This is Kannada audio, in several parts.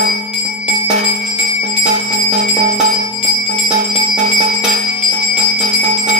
Thank you.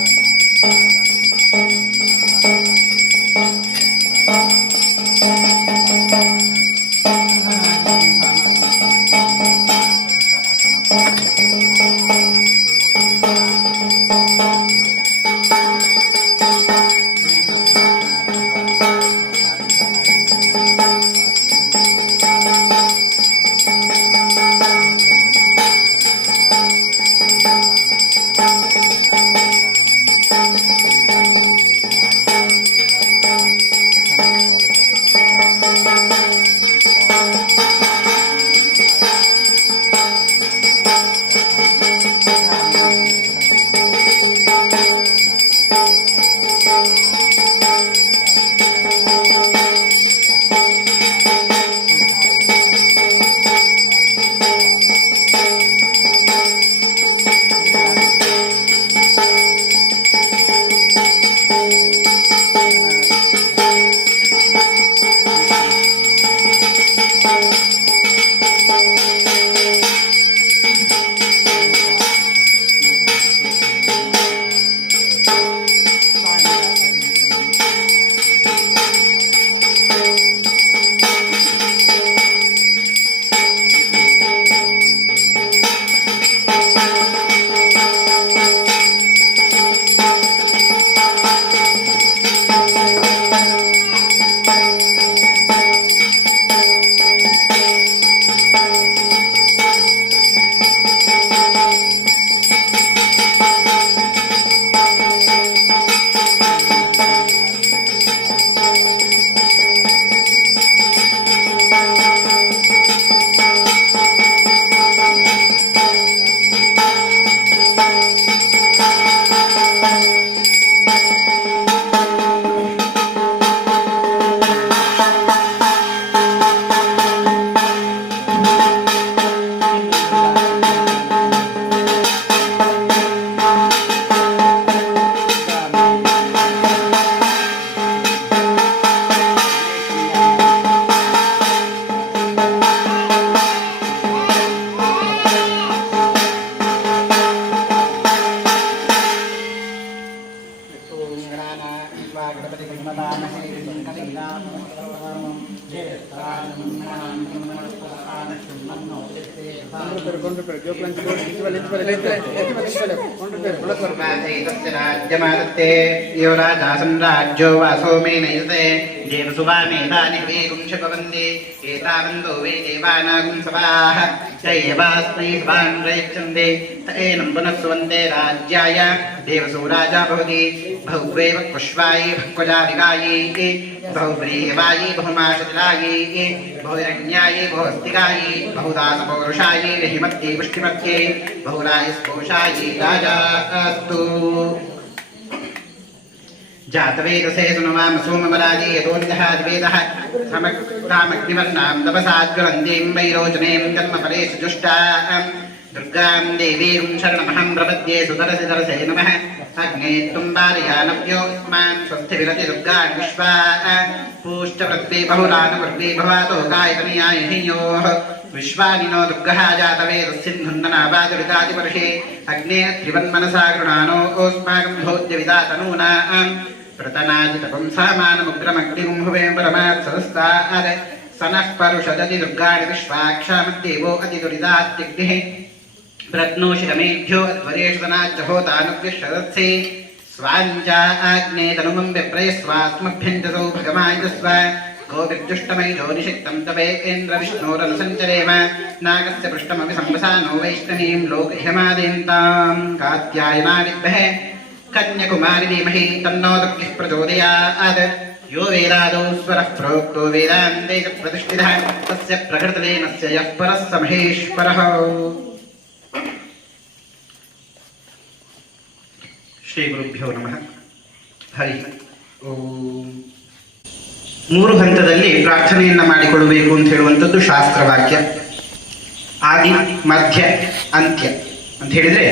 राज्यमादत्ते यो राजासन् राज्यो वासो मे नयते देवसुवामेतानि वेगुंशपवन्ति एतावन्तो वे देवानागुं सभाः स एवास्मै सभान् प्रयच्छन्ति सुवन्ते राज्याय देवसो राजा भवति बहुवेव पुष्पायै भक्वजादिकायै बहुव्रीयवायै बहुमाशतिलायै बहुरण्यायै बहुस्तिकायै बहुदासपौरुषायै रहिमत्यै पुष्टिमत्यै बहुरायस्पोषायै राजा अस्तु जातवेदसे सुनुमाम सोमबलादि यतोऽन्यः द्वेदः समक्तामग्निवर्णां तपसाज्वलन्तीं वैरोचनीं जन्मफलेषु जुष्टाम्। दुर्गां देवीं शरणमहं प्रपद्ये सुतरसि तरसे नमः। अग्ने स्वस्तिविरति दुर्गान् विश्वा। पूष्टवृत्ति बहुरानुवृत्ति भवातो गायकनियाय हियोः విశ్వానినో దుర్గహ జాతవేదస్సిన్నున్ననాపాదురితాదిపరుషే అగ్నే త్రివన్మనసా గృణానో ఓస్మాకం భోజ్య విదాతనూనాం ప్రతనాజితపుంసామానముగ్రమగ్నిగుంహువేం పరమాత్ సదస్తాద్ సనః పరుషదతి దుర్గాణి విశ్వాక్షామద్దేవో అతి దురిదాత్యగ్నిః ప్రజ్ఞోషిరమేభ్యో అధ్వరేషదనాచ్చహోతానుభ్యశరత్సే స్వాంచ ఆగ్నే తనుమం విప్రయస్వాస్మభ్యంజసౌ భగమాయుజస్వ కోపిర్దుష్టమై జ్యోతిషక్తం తవే కేంద్ర విష్ణోరనుసంచరేమ నాగస్య పృష్టమవి సంవసానో వైష్ణవీం లోక ఇహమాదయంతాం కాత్యాయనాదిభ్యే కన్యకుమారి ధీమహి తన్నో దగ్నిః ప్రచోదయాత్ यो वेदादौ स्वरः प्रोक्तो वेदान्ते च प्रतिष्ठितः तस्य प्रकृतलेनस्य यः परः स महेश्वरः। श्रीगुरुभ्यो नमः। हरिः ओम्। ಮೂರು ಹಂತದಲ್ಲಿ ಪ್ರಾರ್ಥನೆಯನ್ನು ಮಾಡಿಕೊಳ್ಳಬೇಕು ಅಂತ ಹೇಳುವಂಥದ್ದು ಶಾಸ್ತ್ರವಾಕ್ಯ. ಆದಿ, ಮಧ್ಯ, ಅಂತ್ಯ ಅಂತ ಹೇಳಿದ್ರೆ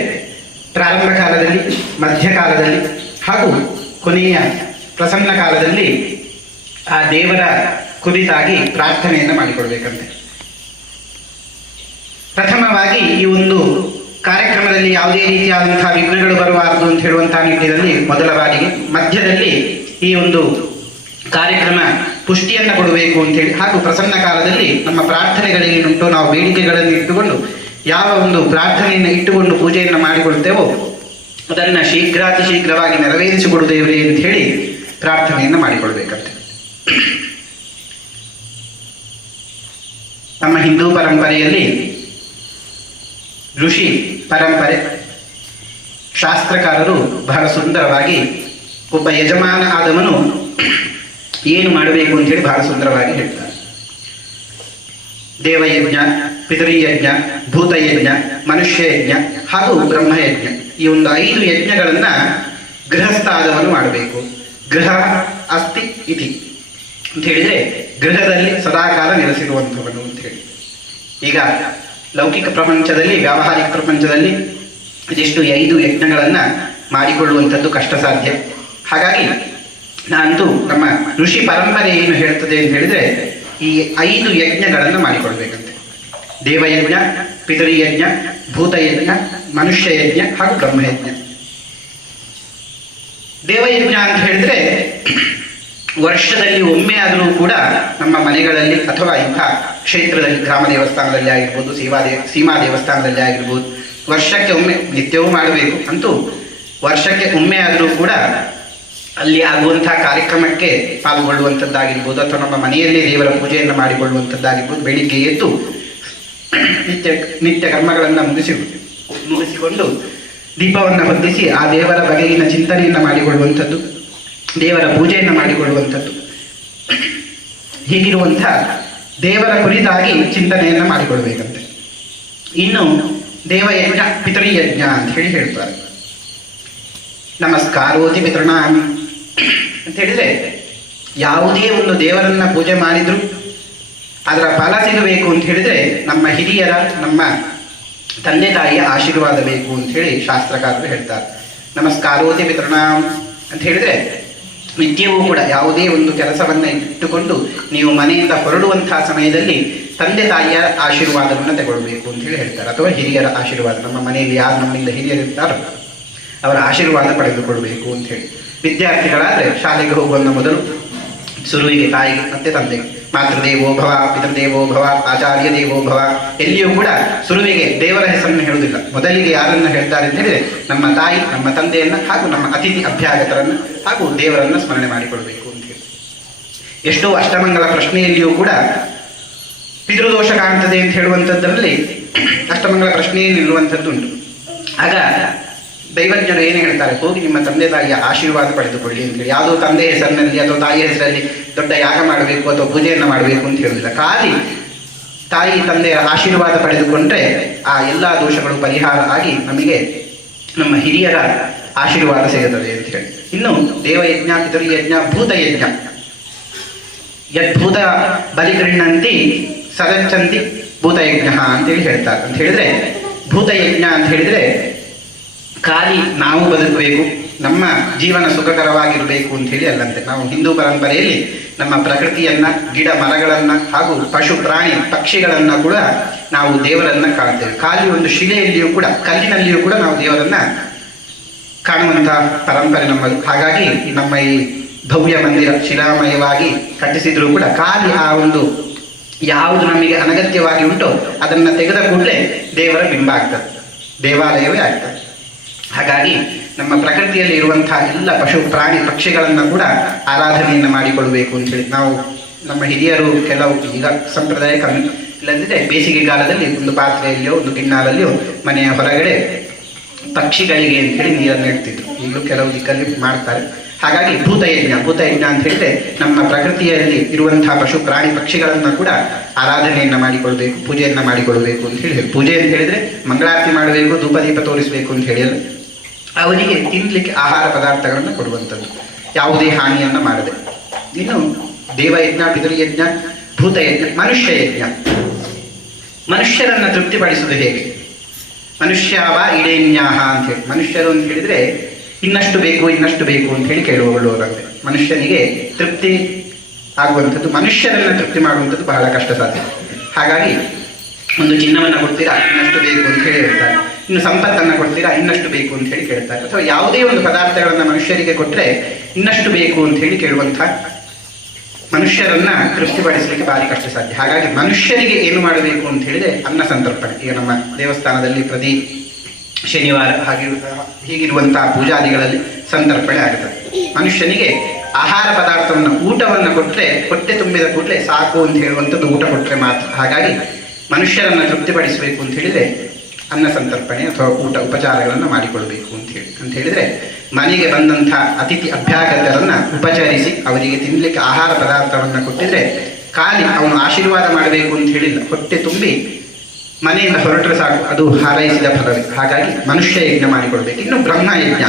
ಪ್ರಾರಂಭ ಕಾಲದಲ್ಲಿ ಮಧ್ಯಕಾಲದಲ್ಲಿ ಹಾಗೂ ಕೊನೆಯ ಪ್ರಸನ್ನ ಕಾಲದಲ್ಲಿ ಆ ದೇವರ ಕುರಿತಾಗಿ ಪ್ರಾರ್ಥನೆಯನ್ನು ಮಾಡಿಕೊಳ್ಬೇಕಂತೆ ಪ್ರಥಮವಾಗಿ ಈ ಒಂದು ಕಾರ್ಯಕ್ರಮದಲ್ಲಿ ಯಾವುದೇ ರೀತಿಯಾದಂತಹ ವಿಘ್ನಗಳು ಬರಬಾರದು ಅಂತ ಹೇಳುವಂತಹ ನಿಟ್ಟಿನಲ್ಲಿ ಮೊದಲ ಬಾರಿಗೆ ಮಧ್ಯದಲ್ಲಿ ಈ ಒಂದು ಕಾರ್ಯಕ್ರಮ ಪುಷ್ಟಿಯನ್ನು ಕೊಡಬೇಕು ಅಂತ ಹೇಳಿ. ಹಾಗೂ ಪ್ರಸನ್ನ ಕಾಲದಲ್ಲಿ ನಮ್ಮ ಪ್ರಾರ್ಥನೆಗಳೇನುಂಟು ನಾವು ಬೇಡಿಕೆಗಳನ್ನು ಇಟ್ಟುಕೊಂಡು ಯಾವ ಒಂದು ಪ್ರಾರ್ಥನೆಯನ್ನು ಇಟ್ಟುಕೊಂಡು ಪೂಜೆಯನ್ನು ಮಾಡಿಕೊಳ್ತೇವೋ ಅದನ್ನು ಶೀಘ್ರಾತಿ ಶೀಘ್ರವಾಗಿ ನೆರವೇರಿಸಿಕೊಡು ದೇವರೇ ಅಂತ ಹೇಳಿ ಪ್ರಾರ್ಥನೆಯನ್ನು ಮಾಡಿಕೊಳ್ಬೇಕಂತೆ ನಮ್ಮ ಹಿಂದೂ ಪರಂಪರೆಯಲ್ಲಿ ಋಷಿ ಪರಂಪರೆ ಶಾಸ್ತ್ರಕಾರರು ಬಹಳ ಸುಂದರವಾಗಿ ಒಬ್ಬ ಯಜಮಾನ ಆದವನು ಏನು ಮಾಡಬೇಕು ಅಂತ ಹೇಳಿ ಬಹಳ ಸುಂದರವಾಗಿ ಹೇಳ್ತಾರೆ. ದೇವಯಜ್ಞ, ಪಿತೃಯಜ್ಞ, ಭೂತಯಜ್ಞ ಮನುಷ್ಯ ಯಜ್ಞ ಹಾಗೂ ಬ್ರಹ್ಮಯಜ್ಞ. ಈ ಒಂದು ಐದು ಯಜ್ಞಗಳನ್ನು ಗೃಹಸ್ಥಾದವನು ಮಾಡಬೇಕು. ಗೃಹ ಅಸ್ತಿ ಇತಿ. ಅಂತ ಹೇಳಿದ್ರೆ ಗೃಹದಲ್ಲಿ ಸದಾಕಾಲ ನೆಲೆಸಿರುವಂಥವನು ಅಂತ ಹೇಳಿ. ಈಗ ಲೌಕಿಕ ಪ್ರಪಂಚದಲ್ಲಿ, ವ್ಯಾವಹಾರಿಕ ಪ್ರಪಂಚದಲ್ಲಿ ಇದಿಷ್ಟು ಐದು ಯಜ್ಞಗಳನ್ನು ಮಾಡಿಕೊಳ್ಳುವಂಥದ್ದು ಕಷ್ಟ ಸಾಧ್ಯ ಹಾಗಾಗಿ ನಾನಂತೂ ನಮ್ಮ ಋಷಿ ಪರಂಪರೆ ಏನು ಹೇಳ್ತದೆ ಅಂತ ಹೇಳಿದ್ರೆ ಈ ಐದು ಯಜ್ಞಗಳನ್ನು ಮಾಡಿಕೊಳ್ಬೇಕಂತೆ ದೇವಯಜ್ಞ, ಪಿತೃಯಜ್ಞ, ಭೂತಯಜ್ಞ ಮನುಷ್ಯ ಯಜ್ಞ ಹಾಗೂ ಬ್ರಹ್ಮಯಜ್ಞ. ದೇವಯಜ್ಞ ಅಂತ ಹೇಳಿದ್ರೆ ವರ್ಷದಲ್ಲಿ ಒಮ್ಮೆ ಆದರೂ ಕೂಡ ನಮ್ಮ ಮನೆಗಳಲ್ಲಿ ಅಥವಾ ಇಂಥ ಕ್ಷೇತ್ರದಲ್ಲಿ ಗ್ರಾಮ ದೇವಸ್ಥಾನದಲ್ಲಿ ಆಗಿರ್ಬೋದು ಸೀಮಾ ದೇವ ಸೀಮಾ ದೇವಸ್ಥಾನದಲ್ಲಿ ಆಗಿರ್ಬೋದು, ವರ್ಷಕ್ಕೆ ಒಮ್ಮೆ ನಿತ್ಯವೂ ಮಾಡಬೇಕು ಅಂತೂ ವರ್ಷಕ್ಕೆ ಒಮ್ಮೆ ಆದರೂ ಕೂಡ ಅಲ್ಲಿ ಆಗುವಂತಹ ಕಾರ್ಯಕ್ರಮಕ್ಕೆ ಪಾಲ್ಗೊಳ್ಳುವಂಥದ್ದಾಗಿರ್ಬೋದು ಅಥವಾ ನಮ್ಮ ಮನೆಯಲ್ಲಿ ದೇವರ ಪೂಜೆಯನ್ನು ಮಾಡಿಕೊಳ್ಳುವಂಥದ್ದಾಗಿರ್ಬೋದು ಬೆಳಿಗ್ಗೆ ಎದ್ದು ನಿತ್ಯ ನಿತ್ಯ ಕರ್ಮಗಳನ್ನು ಮುಗಿಸಿ ಮುಗಿಸಿಕೊಂಡು ದೀಪವನ್ನು ಹೊತ್ತಿಸಿ ಆ ದೇವರ ಬಗೆಗಿನ ಚಿಂತನೆಯನ್ನು ಮಾಡಿಕೊಳ್ಳುವಂಥದ್ದು, ದೇವರ ಪೂಜೆಯನ್ನು ಮಾಡಿಕೊಳ್ಳುವಂಥದ್ದು. ಹೀಗಿರುವಂಥ ದೇವರ ಕುರಿತಾಗಿ ಚಿಂತನೆಯನ್ನು ಮಾಡಿಕೊಳ್ಬೇಕಂತೆ. ಇನ್ನು ದೇವಯಜ್ಞ ಪಿತೃಯಜ್ಞ ಅಂತ ಹೇಳಿ ಹೇಳ್ತಾರೆ. ನಮಸ್ಕಾರೋತಿ ಪಿತೃಣಾಂ ಅಂತ ಹೇಳಿದ್ರೆ, ಯಾವುದೇ ಒಂದು ದೇವರನ್ನ ಪೂಜೆ ಮಾಡಿದ್ರು ಅದರ ಫಲ ಸಿಗಬೇಕು ಅಂತ ಹೇಳಿದ್ರೆ ನಮ್ಮ ಹಿರಿಯರ, ನಮ್ಮ ತಂದೆ ತಾಯಿಯ ಆಶೀರ್ವಾದ ಬೇಕು ಅಂತ ಹೇಳಿ ಶಾಸ್ತ್ರಕಾರರು ಹೇಳ್ತಾರೆ. ನಮಸ್ಕಾರೋತಿ ಪಿತೃಣಾಂ ಅಂತ ಹೇಳಿದ್ರೆ, ನಿತ್ಯವೂ ಕೂಡ ಯಾವುದೇ ಒಂದು ಕೆಲಸವನ್ನು ಇಟ್ಟುಕೊಂಡು ನೀವು ಮನೆಯಿಂದ ಹೊರಡುವಂತಹ ಸಮಯದಲ್ಲಿ ತಂದೆ ತಾಯಿಯ ಆಶೀರ್ವಾದವನ್ನು ತಗೊಳ್ಬೇಕು ಅಂತ ಹೇಳಿ ಹೇಳ್ತಾರೆ. ಅಥವಾ ಹಿರಿಯರ ಆಶೀರ್ವಾದ. ನಮ್ಮ ಮನೆಯಲ್ಲಿ ಯಾರು ನಮ್ಮಿಂದ ಹಿರಿಯರಿರ್ತಾರೋ ಅವರ ಆಶೀರ್ವಾದ ಪಡೆದುಕೊಳ್ಬೇಕು ಅಂತ ಹೇಳಿ. ವಿದ್ಯಾರ್ಥಿಗಳಾದ್ರೆ ಶಾಲೆಗೆ ಹೋಗುವಂತ ಮೊದಲು ಸುರುವಿಗೆ ತಾಯಿಗೆ ಮತ್ತೆ ತಂದೆಗೆ ಮಾತೃದೇವೋ ಭವ, ಪಿತೃದೇವೋ ಭವ, ಆಚಾರ್ಯ ದೇವೋ ಭವ. ಎಲ್ಲಿಯೂ ಕೂಡ ಸುರುವಿಗೆ ದೇವರ ಹೆಸರನ್ನು ಹೇಳುವುದಿಲ್ಲ. ಮೊದಲಿಗೆ ಯಾರನ್ನು ಹೇಳ್ತಾರೆ ಅಂತ ಹೇಳಿದ್ರೆ ನಮ್ಮ ತಾಯಿ, ನಮ್ಮ ತಂದೆಯನ್ನ ಹಾಗೂ ನಮ್ಮ ಅತಿಥಿ ಅಭ್ಯಾಗತರನ್ನು ಹಾಗೂ ದೇವರನ್ನ ಸ್ಮರಣೆ ಮಾಡಿಕೊಳ್ಬೇಕು ಅಂತ ಹೇಳಿ. ಎಷ್ಟೋ ಅಷ್ಟಮಂಗಲ ಪ್ರಶ್ನೆಯಲ್ಲಿಯೂ ಕೂಡ ಪಿತೃದೋಷ ಕಾಣ್ತದೆ ಅಂತ ಹೇಳುವಂಥದ್ದರಲ್ಲಿ ಅಷ್ಟಮಂಗಲ ಪ್ರಶ್ನೆಯೇ ನಿಲ್ಲುವಂಥದ್ದುಂಟು ಆಗ ದೈವಜ್ಞರು ಏನು ಹೇಳ್ತಾರೆ? ಹೋಗಿ ನಿಮ್ಮ ತಂದೆ ತಾಯಿಯ ಆಶೀರ್ವಾದ ಪಡೆದುಕೊಳ್ಳಿ ಅಂತ ಹೇಳಿ. ಯಾವುದೋ ತಂದೆ ಹೆಸರಿನಲ್ಲಿ ಅಥವಾ ತಾಯಿ ಹೆಸರಲ್ಲಿ ದೊಡ್ಡ ಯಾಗ ಮಾಡಬೇಕು ಅಥವಾ ಪೂಜೆಯನ್ನು ಮಾಡಬೇಕು ಅಂತ ಹೇಳುವುದಿಲ್ಲ. ಖಾಲಿ ತಾಯಿ ತಂದೆಯ ಆಶೀರ್ವಾದ ಪಡೆದುಕೊಂಡ್ರೆ ಆ ಎಲ್ಲ ದೋಷಗಳು ಪರಿಹಾರ ಆಗಿ ನಮಗೆ ನಮ್ಮ ಹಿರಿಯರ ಆಶೀರ್ವಾದ ಸಿಗುತ್ತದೆ ಅಂತ ಹೇಳಿ. ಇನ್ನು ದೇವಯಜ್ಞ, ಪಿತೃಯಜ್ಞ, ಭೂತಯಜ್ಞ. ಯದ್ಭೂತ ಬಲಿಗೃಹಣಂತಿ ಸದಚ್ಚಂತಿ ಭೂತಯಜ್ಞ ಅಂತೇಳಿ ಹೇಳ್ತಾರೆ. ಅಂತ ಹೇಳಿದ್ರೆ ಭೂತಯಜ್ಞ ಅಂತ ಹೇಳಿದ್ರೆ ಖಾಲಿ ನಾವು ಬದುಕಬೇಕು, ನಮ್ಮ ಜೀವನ ಸುಖಕರವಾಗಿರಬೇಕು ಅಂತ ಹೇಳಿ ಅಲ್ಲಂತೆ. ನಾವು ಹಿಂದೂ ಪರಂಪರೆಯಲ್ಲಿ ನಮ್ಮ ಪ್ರಕೃತಿಯನ್ನ, ಗಿಡ ಮರಗಳನ್ನ ಹಾಗೂ ಪಶು, ಪ್ರಾಣಿ, ಪಕ್ಷಿಗಳನ್ನ ಕೂಡ ನಾವು ದೇವರನ್ನ ಕಾಣ್ತೇವೆ. ಖಾಲಿ ಒಂದು ಶಿಲೆಯಲ್ಲಿಯೂ ಕೂಡ, ಕಲ್ಲಿನಲ್ಲಿಯೂ ಕೂಡ ನಾವು ದೇವರನ್ನ ಕಾಣುವಂತಹ ಪರಂಪರೆ ನಮ್ಮದು. ಹಾಗಾಗಿ ನಮ್ಮ ಈ ಭವ್ಯ ಮಂದಿರ ಶಿಲಾಮಯವಾಗಿ ಕಟ್ಟಿಸಿದ್ರು ಕೂಡ ಖಾಲಿ ಆ ಒಂದು ಯಾವುದು ನಮಗೆ ಅನಗತ್ಯವಾಗಿ ಉಂಟೋ ಅದನ್ನ ತೆಗೆದ ಕೂಡಲೇ ದೇವರ ಬಿಂಬ ಆಗ್ತದೆ. ದೇವಾಲಯವೇ ಆಗ್ತದೆ. ಹಾಗಾಗಿ ನಮ್ಮ ಪ್ರಕೃತಿಯಲ್ಲಿ ಇರುವಂತಹ ಎಲ್ಲ ಪಶು, ಪ್ರಾಣಿ ಪಕ್ಷಿಗಳನ್ನು ಕೂಡ ಆರಾಧನೆಯನ್ನು ಮಾಡಿಕೊಳ್ಬೇಕು ಅಂತ ಹೇಳಿ. ನಾವು ನಮ್ಮ ಹಿರಿಯರು ಕೆಲವು ಈಗ ಸಂಪ್ರದಾಯ ಕಮ್ಮಿ ಇಲ್ಲದಿದ್ದರೆ ಬೇಸಿಗೆ ಕಾಲದಲ್ಲಿ ಒಂದು ಪಾತ್ರೆಯಲ್ಲಿಯೋ, ಒಂದು ಗಿಣ್ಣಾಲಲ್ಲಿಯೋ, ಮನೆಯ ಹೊರಗಡೆ ಪಕ್ಷಿಗಳಿಗೆ ಅಂತ ಹೇಳಿ ನೀರನ್ನು ಇಡ್ತಿದ್ರು. ಈಗಲೂ ಕೆಲವು ದಿಕ್ಕಲ್ಲಿ ಮಾಡ್ತಾರೆ. ಹಾಗಾಗಿ ಭೂತಯಜ್ಞ ಭೂತಯಜ್ಞ ಅಂತ ಹೇಳಿದ್ರೆ ನಮ್ಮ ಪ್ರಕೃತಿಯಲ್ಲಿ ಇರುವಂತಹ ಪಶು, ಪ್ರಾಣಿ ಪಕ್ಷಿಗಳನ್ನ ಕೂಡ ಆರಾಧನೆಯನ್ನ ಮಾಡಿಕೊಳ್ಬೇಕು, ಪೂಜೆಯನ್ನ ಮಾಡಿಕೊಳ್ಬೇಕು ಅಂತ ಹೇಳಿ ಪೂಜೆ ಅಂತ ಹೇಳಿದ್ರೆ ಮಂಗಳಾರತಿ ಮಾಡಬೇಕು, ಧೂಪದೀಪ ತೋರಿಸಬೇಕು ಅಂತ ಹೇಳಿ ಅವರಿಗೆ ತಿನ್ಲಿಕ್ಕೆ ಆಹಾರ ಪದಾರ್ಥಗಳನ್ನು ಕೊಡುವಂಥದ್ದು. ಯಾವುದೇ ಹಾನಿಯನ್ನು ಮಾಡದೆ. ಇನ್ನು ದೇವಯಜ್ಞ ಪಿತೃಯಜ್ಞ ಭೂತಯಜ್ಞ ಮನುಷ್ಯ ಯಜ್ಞ. ಮನುಷ್ಯರನ್ನ ತೃಪ್ತಿಪಡಿಸುವುದು ಹೇಗೆ? ಮನುಷ್ಯವ ಇಡೇನ್ಯಾಹ ಅಂತ ಹೇಳಿ. ಮನುಷ್ಯರು ಅಂತ ಹೇಳಿದ್ರೆ ಇನ್ನಷ್ಟು ಬೇಕು ಇನ್ನಷ್ಟು ಬೇಕು ಅಂತ ಹೇಳಿ ಕೇಳುವವರಂತೆ ಮನುಷ್ಯನಿಗೆ ತೃಪ್ತಿ ಆಗುವಂಥದ್ದು, ಮನುಷ್ಯರನ್ನು ತೃಪ್ತಿ ಮಾಡುವಂಥದ್ದು ಬಹಳ ಕಷ್ಟ ಸಾಧ್ಯ. ಹಾಗಾಗಿ ಒಂದು ಚಿನ್ನವನ್ನ ಕೊಡ್ತೀರಾ? ಇನ್ನಷ್ಟು ಬೇಕು ಅಂತ ಹೇಳಿ ಹೇಳ್ತಾರೆ. ಇನ್ನು ಸಂಪತ್ತನ್ನು ಕೊಡ್ತೀರಾ? ಇನ್ನಷ್ಟು ಬೇಕು ಅಂತ ಹೇಳಿ ಕೇಳ್ತಾರೆ. ಅಥವಾ ಯಾವುದೇ ಒಂದು ಪದಾರ್ಥಗಳನ್ನು ಮನುಷ್ಯರಿಗೆ ಕೊಟ್ಟರೆ ಇನ್ನಷ್ಟು ಬೇಕು ಅಂತ ಹೇಳಿ ಕೇಳುವಂಥ ಮನುಷ್ಯರನ್ನ ತೃಪ್ತಿಪಡಿಸಲಿಕ್ಕೆ ಭಾರಿ ಕಷ್ಟ ಸಾಧ್ಯ. ಹಾಗಾಗಿ ಮನುಷ್ಯರಿಗೆ ಏನು ಮಾಡಬೇಕು ಅಂತ ಹೇಳಿದ್ರೆ ಅನ್ನ ಸಂತರ್ಪಣೆ. ಈಗ ನಮ್ಮ ದೇವಸ್ಥಾನದಲ್ಲಿ ಪ್ರತಿ ಶನಿವಾರ ಹಾಗೆ ಹೀಗಿರುವಂತಹ ಪೂಜಾದಿಗಳಲ್ಲಿ ಸಂತರ್ಪಣೆ ಆಗುತ್ತದೆ ಮನುಷ್ಯನಿಗೆ ಆಹಾರ ಪದಾರ್ಥವನ್ನು, ಊಟವನ್ನು ಕೊಟ್ಟರೆ ಹೊಟ್ಟೆ ತುಂಬಿದ ಕೂಡಲೇ ಸಾಕು ಅಂತ ಹೇಳುವಂಥದ್ದು ಊಟ ಕೊಟ್ಟರೆ ಮಾತ್ರ. ಹಾಗಾಗಿ ಮನುಷ್ಯರನ್ನು ತೃಪ್ತಿಪಡಿಸಬೇಕು ಅಂತ ಹೇಳಿದ್ರೆ ಅನ್ನ ಸಂತರ್ಪಣೆ ಅಥವಾ ಊಟ ಉಪಚಾರಗಳನ್ನು ಮಾಡಿಕೊಳ್ಬೇಕು ಅಂತ ಹೇಳಿ ಅಂತ ಹೇಳಿದ್ರೆ ಮನೆಗೆ ಬಂದಂಥ ಅತಿಥಿ ಅಭ್ಯಾಗತರನ್ನ ಉಪಚರಿಸಿ ಅವರಿಗೆ ತಿನ್ನಲಿಕ್ಕೆ ಆಹಾರ ಪದಾರ್ಥವನ್ನು ಕೊಟ್ಟಿದ್ರೆ ಖಾಲಿ ಅವನು ಆಶೀರ್ವಾದ ಮಾಡಬೇಕು ಅಂತ ಹೇಳಿಲ್ಲ. ಹೊಟ್ಟೆ ತುಂಬಿ ಮನೆಯಿಂದ ಹೊರಟರೆ ಸಾಕು. ಅದು ಹಾರೈಸಿದ ಫಲವೇ. ಹಾಗಾಗಿ ಮನುಷ್ಯ ಯಜ್ಞ ಮಾಡಿಕೊಳ್ಬೇಕು. ಇನ್ನು ಬ್ರಹ್ಮ ಯಜ್ಞ.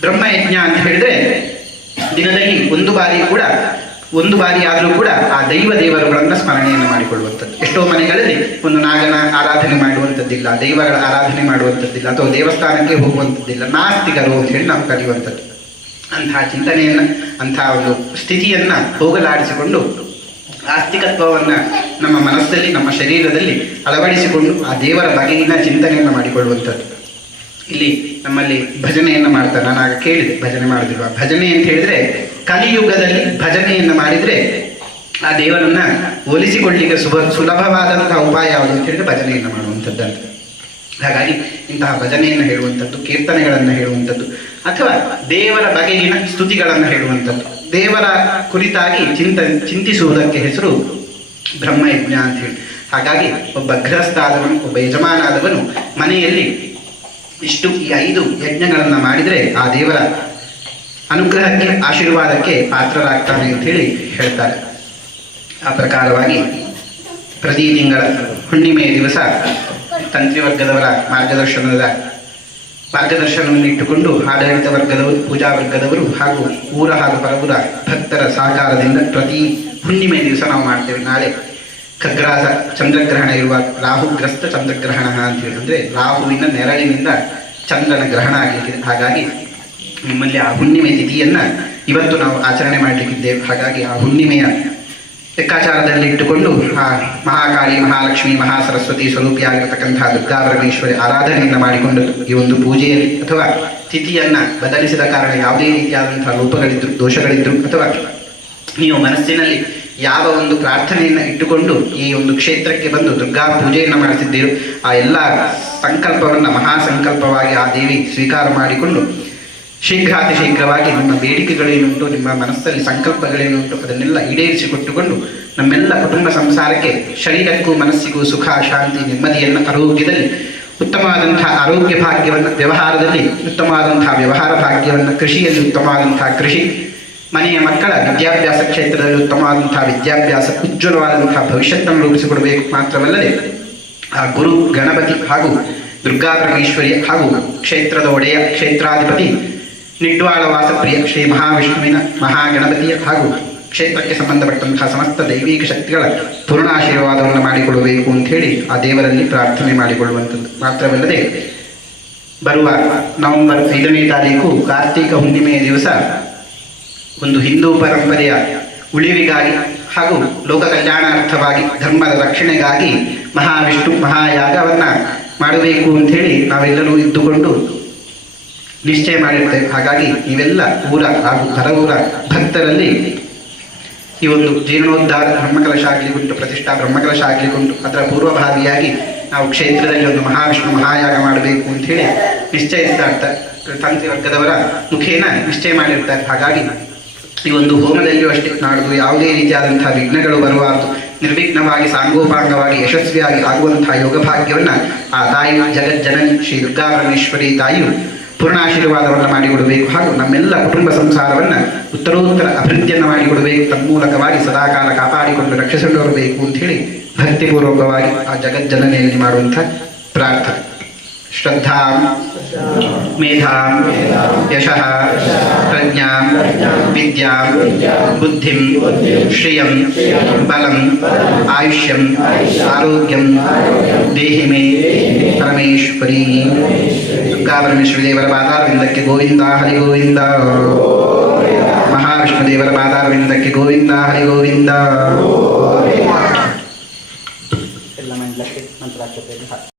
ಬ್ರಹ್ಮ ಯಜ್ಞ ಅಂತ ಹೇಳಿದ್ರೆ ದಿನದಲ್ಲಿ ಒಂದು ಬಾರಿ ಕೂಡ ಒಂದು ಬಾರಿ ಆದರೂ ಕೂಡ ಆ ದೈವ ದೇವರುಗಳನ್ನು ಸ್ಮರಣೆಯನ್ನು ಮಾಡಿಕೊಳ್ಳುವಂಥದ್ದು. ಎಷ್ಟೋ ಮನೆಗಳಲ್ಲಿ ಒಂದು ನಾಗನ ಆರಾಧನೆ ಮಾಡುವಂಥದ್ದಿಲ್ಲ, ದೈವಗಳ ಆರಾಧನೆ ಮಾಡುವಂಥದ್ದಿಲ್ಲ, ಅಥವಾ ದೇವಸ್ಥಾನಕ್ಕೆ ಹೋಗುವಂಥದ್ದಿಲ್ಲ, ನಾಸ್ತಿಕರು ಅಂತ ಹೇಳಿ ನಾವು ಕರೆಯುವಂಥದ್ದು. ಅಂತಹ ಚಿಂತನೆಯನ್ನ ಅಂತಹ ಒಂದು ಸ್ಥಿತಿಯನ್ನ ಹೋಗಲಾಡಿಸಿಕೊಂಡು ಆಸ್ತಿಕತ್ವವನ್ನು ನಮ್ಮ ಮನಸ್ಸಲ್ಲಿ, ನಮ್ಮ ಶರೀರದಲ್ಲಿ ಅಳವಡಿಸಿಕೊಂಡು ಆ ದೇವರ ಬಗೆಗಿನ ಚಿಂತನೆಯನ್ನು ಮಾಡಿಕೊಳ್ಳುವಂಥದ್ದು. ಇಲ್ಲಿ ನಮ್ಮಲ್ಲಿ ಭಜನೆಯನ್ನು ಮಾಡ್ತಾರೆ. ನಾನು ಆಗ ಕೇಳಿದೆ, ಭಜನೆ ಮಾಡೋದಿಲ್ವಾ? ಭಜನೆ ಅಂತ ಹೇಳಿದ್ರೆ ಕಲಿಯುಗದಲ್ಲಿ ಭಜನೆಯನ್ನ ಮಾಡಿದರೆ ಆ ದೇವರನ್ನ ಒಲಿಸಿಕೊಳ್ಳಿಕ್ಕೆ ಸುಭ ಸುಲಭವಾದಂತಹ ಉಪಾಯ ಯಾವುದು ಅಂತ ಹೇಳಿದ್ರೆ ಭಜನೆಯನ್ನು ಮಾಡುವಂಥದ್ದು ಹಾಗಾಗಿ ಇಂತಹ ಭಜನೆಯನ್ನು ಹೇಳುವಂಥದ್ದು, ಕೀರ್ತನೆಗಳನ್ನು ಹೇಳುವಂಥದ್ದು, ಅಥವಾ ದೇವರ ಬಗೆಗಿನ ಸ್ತುತಿಗಳನ್ನು ಹೇಳುವಂಥದ್ದು. ದೇವರ ಕುರಿತಾಗಿ ಚಿಂತ, ಚಿಂತಿಸುವುದಕ್ಕೆ ಹೆಸರು ಬ್ರಹ್ಮಯಜ್ಞ ಅಂತ ಹೇಳಿ. ಹಾಗಾಗಿ ಒಬ್ಬ ಗೃಹಸ್ಥ ಆದವನು ಒಬ್ಬ ಯಜಮಾನಾದವನು ಮನೆಯಲ್ಲಿ ಇಷ್ಟು ಈ ಐದು ಯಜ್ಞಗಳನ್ನು ಮಾಡಿದರೆ ಆ ದೇವರ ಅನುಗ್ರಹಕ್ಕೆ, ಆಶೀರ್ವಾದಕ್ಕೆ ಪಾತ್ರರಾಗ್ತಾನೆ ಅಂತ ಹೇಳಿ ಹೇಳ್ತಾರೆ. ಆ ಪ್ರಕಾರವಾಗಿ ಪ್ರತಿ ತಿಂಗಳ ಹುಣ್ಣಿಮೆಯ ದಿವಸ ತಂತ್ರಿವರ್ಗದವರ ಮಾರ್ಗದರ್ಶನದ ಮಾರ್ಗದರ್ಶನವನ್ನು ಇಟ್ಟುಕೊಂಡು ಆಡಳಿತ ವರ್ಗದವರು, ಪೂಜಾ ವರ್ಗದವರು ಹಾಗೂ ಊರ ಹಾಗೂ ಪರಪುರ ಭಕ್ತರ ಸಹಕಾರದಿಂದ ಪ್ರತಿ ಹುಣ್ಣಿಮೆ ದಿವಸ ನಾವು ಮಾಡ್ತೇವೆ. ನಾಳೆ ಖಗ್ರಾಸ ಚಂದ್ರಗ್ರಹಣ ಇರುವ ರಾಹುಗ್ರಸ್ತ ಚಂದ್ರಗ್ರಹಣ ಅಂತ ಹೇಳಿದ್ರೆ ರಾಹುವಿನ ನೆರಳಿನಿಂದ ಚಂದ್ರನ ಗ್ರಹಣ ಆಗಲಿಕ್ಕೆ ಹಾಗಾಗಿ ನಮ್ಮಲ್ಲಿ ಆ ಹುಣ್ಣಿಮೆ ತಿಥಿಯನ್ನ ಇವತ್ತು ನಾವು ಆಚರಣೆ ಮಾಡಲಿಕ್ಕಿದ್ದೇವೆ. ಹಾಗಾಗಿ ಆ ಹುಣ್ಣಿಮೆಯ ಲೆಕ್ಕಾಚಾರದಲ್ಲಿ ಇಟ್ಟುಕೊಂಡು ಆ ಮಹಾಕಾಳಿ, ಮಹಾಲಕ್ಷ್ಮಿ, ಮಹಾಸರಸ್ವತಿ ಸ್ವರೂಪಿಯಾಗಿರತಕ್ಕಂತಹ ದುರ್ಗಾ ಪರಮೇಶ್ವರಿ ಆರಾಧನೆಯನ್ನು ಮಾಡಿಕೊಂಡು ಈ ಒಂದು ಪೂಜೆಯಲ್ಲಿ ಅಥವಾ ತಿಥಿಯನ್ನ ಬದಲಿಸಿದ ಕಾರಣ ಯಾವುದೇ ರೀತಿಯಾದಂತಹ ಲೋಪಗಳಿದ್ರು ದೋಷಗಳಿದ್ರು ಅಥವಾ ನೀವು ಮನಸ್ಸಿನಲ್ಲಿ ಯಾವ ಒಂದು ಪ್ರಾರ್ಥನೆಯನ್ನು ಇಟ್ಟುಕೊಂಡು ಈ ಒಂದು ಕ್ಷೇತ್ರಕ್ಕೆ ಬಂದು ದುರ್ಗಾ ಪೂಜೆಯನ್ನು ಮಾಡುತ್ತಿದ್ದೀರೋ ಆ ಎಲ್ಲ ಸಂಕಲ್ಪವನ್ನ ಮಹಾ ಸಂಕಲ್ಪವಾಗಿ ಆ ದೇವಿ ಸ್ವೀಕಾರ ಮಾಡಿಕೊಂಡು ಶೀಘ್ರಾತಿ ಶೀಘ್ರವಾಗಿ ನಿಮ್ಮ ಬೇಡಿಕೆಗಳೇನುಂಟು, ನಿಮ್ಮ ಮನಸ್ಸಲ್ಲಿ ಸಂಕಲ್ಪಗಳೇನುಂಟು, ಅದನ್ನೆಲ್ಲ ಈಡೇರಿಸಿಕೊಟ್ಟುಕೊಂಡು ನಮ್ಮೆಲ್ಲ ಕುಟುಂಬ ಸಂಸಾರಕ್ಕೆ ಶರೀರಕ್ಕೂ ಮನಸ್ಸಿಗೂ ಸುಖ, ಶಾಂತಿ, ನೆಮ್ಮದಿಯನ್ನು ಆರೋಗ್ಯದಲ್ಲಿ ಉತ್ತಮವಾದಂತಹ ಆರೋಗ್ಯ ಭಾಗ್ಯವನ್ನು ವ್ಯವಹಾರದಲ್ಲಿ ಉತ್ತಮವಾದಂತಹ ವ್ಯವಹಾರ ಭಾಗ್ಯವನ್ನು ಕೃಷಿಯಲ್ಲಿ ಉತ್ತಮವಾದಂತಹ ಕೃಷಿ, ಮನೆಯ ಮಕ್ಕಳ ವಿದ್ಯಾಭ್ಯಾಸ ಕ್ಷೇತ್ರದಲ್ಲಿ ಉತ್ತಮವಾದಂತಹ ವಿದ್ಯಾಭ್ಯಾಸ ಉಜ್ವಲವಾದಂತಹ ಭವಿಷ್ಯತ್ತನ್ನು ರೂಪಿಸಿಕೊಡಬೇಕು ಮಾತ್ರವಲ್ಲದೆ ಆ ಗುರು, ಗಣಪತಿ ಹಾಗೂ ದುರ್ಗಾ ಪರಮೇಶ್ವರಿ ಹಾಗೂ ಕ್ಷೇತ್ರದ ಒಡೆಯ ಕ್ಷೇತ್ರಾಧಿಪತಿ ನಿಡ್ವಾಳ ವಾಸಪ್ರಿಯ ಶ್ರೀ ಮಹಾವಿಷ್ಣುವಿನ ಮಹಾಗಣಪತಿಯ ಹಾಗೂ ಕ್ಷೇತ್ರಕ್ಕೆ ಸಂಬಂಧಪಟ್ಟಂತಹ ಸಮಸ್ತ ದೈವಿಕ ಶಕ್ತಿಗಳ ಪೂರ್ಣಾಶೀರ್ವಾದವನ್ನು ಮಾಡಿಕೊಳ್ಳಬೇಕು ಅಂತ ಹೇಳಿ ಆ ದೇವರಲ್ಲಿ ಪ್ರಾರ್ಥನೆ ಮಾಡಿಕೊಳ್ಳುವಂಥದ್ದು. ಮಾತ್ರವಲ್ಲದೆ, ಬರುವ ನವೆಂಬರ್ ಐದನೇ ತಾರೀಕು ಕಾರ್ತೀಕ ಹುಣ್ಣಿಮೆಯ ದಿವಸ ಒಂದು ಹಿಂದೂ ಪರಂಪರೆಯ ಉಳಿವಿಗಾಗಿ ಹಾಗೂ ಲೋಕ ಕಲ್ಯಾಣಾರ್ಥವಾಗಿ ಧರ್ಮದ ರಕ್ಷಣೆಗಾಗಿ ಮಹಾವಿಷ್ಣು ಮಹಾಯಾಗವನ್ನು ಮಾಡಬೇಕು ಅಂತ ಹೇಳಿ ನಾವೆಲ್ಲರೂ ಇದ್ದುಕೊಂಡು ನಿಶ್ಚಯ ಮಾಡಿರ್ತೇವೆ ಹಾಗಾಗಿ ಇವೆಲ್ಲ ಊರ ಹಾಗೂ ಹೊರಊರ ಭಕ್ತರಲ್ಲಿ ಈ ಒಂದು ಜೀರ್ಣೋದ್ಧಾರ ಬ್ರಹ್ಮಕಲಶ ಆಗಲಿಗುಂಟು ಪ್ರತಿಷ್ಠಾ ಬ್ರಹ್ಮಕಲಶ ಆಗಲಿಗುಂಟು ಅದರ ಪೂರ್ವಭಾವಿಯಾಗಿ ನಾವು ಕ್ಷೇತ್ರದಲ್ಲಿ ಒಂದು ಮಹಾವಿಷ್ಣು ಮಹಾಯಾಗ ಮಾಡಬೇಕು ಅಂತ ಹೇಳಿ ತಂತ್ರಿ ವರ್ಗದವರ ಮುಖೇನ ನಿಶ್ಚಯ ಮಾಡಿರ್ತಾರೆ. ಹಾಗಾಗಿ ಈ ಒಂದು ಹೋಮದಲ್ಲಿಯೂ ಅಷ್ಟೇ ನಾಡ್ದು ಯಾವುದೇ ರೀತಿಯಾದಂತಹ ವಿಘ್ನಗಳು ಬರಬಾರದು. ನಿರ್ವಿಘ್ನವಾಗಿ, ಸಾಂಗೋಪಾಂಗವಾಗಿ, ಯಶಸ್ವಿಯಾಗಿ ಆಗುವಂತಹ ಯೋಗಭಾಗ್ಯವನ್ನು ಆ ತಾಯಿ ಜಗಜ್ಜನನಿ ಶ್ರೀ ದುರ್ಗಾ ಪರಮೇಶ್ವರಿ ತಾಯಿಯು ಪೂರ್ಣಾಶೀರ್ವಾದವನ್ನು ಮಾಡಿಕೊಡಬೇಕು. ಹಾಗೂ ನಮ್ಮೆಲ್ಲ ಕುಟುಂಬ ಸಂಸಾರವನ್ನು ಉತ್ತರೋತ್ತರ ಅಭಿವೃದ್ಧಿಯನ್ನು ಮಾಡಿಕೊಡಬೇಕು. ತನ್ಮೂಲಕವಾಗಿ ಸದಾಕಾಲ ಕಾಪಾಡಿಕೊಂಡು ರಕ್ಷಿಸಿಕೊಂಡು ಅಂತ ಹೇಳಿ ಭಕ್ತಿಪೂರ್ವಕವಾಗಿ ಆ ಜಗಜ್ಜನನೆಯಲ್ಲಿ ಮಾಡುವಂಥ ಪ್ರಾರ್ಥನೆ. ಶ್ರದ್ಧಾ, ಮೇಧಾ, ಯಶಃ, ಪ್ರಜ್ಞಾ, ವಿದ್ಯಾ, ಬುದ್ಧಿಂ, ಶ್ರಿಯಂ, ಬಲಂ, ಆಯುಷ್ಯಂ, ಆರೋಗ್ಯಂ ದೇಹಿ ಮೇ ಪರಮೇಶ್ವರಿ. ದುರ್ಗಾ ಪರಮೇಶ್ವರಿ ದೇವರ ಪಾದಾರವಿಂದಕ್ಕೆ ಗೋವಿಂದ ಹರಿ ಗೋವಿಂದ ಮಹಾವಿಷ್ಣು ದೇವರ ಪಾದಾರವಿಂದಕ್ಕೆ ಗೋವಿಂದ ಹರಿ ಗೋವಿಂದ ಎಲ್ಲ ಮಂಡಲಕ್ಕೆ ಮಂತ್ರಾಕ್ಷತೆಯನ್ನು ಹಾಕಿ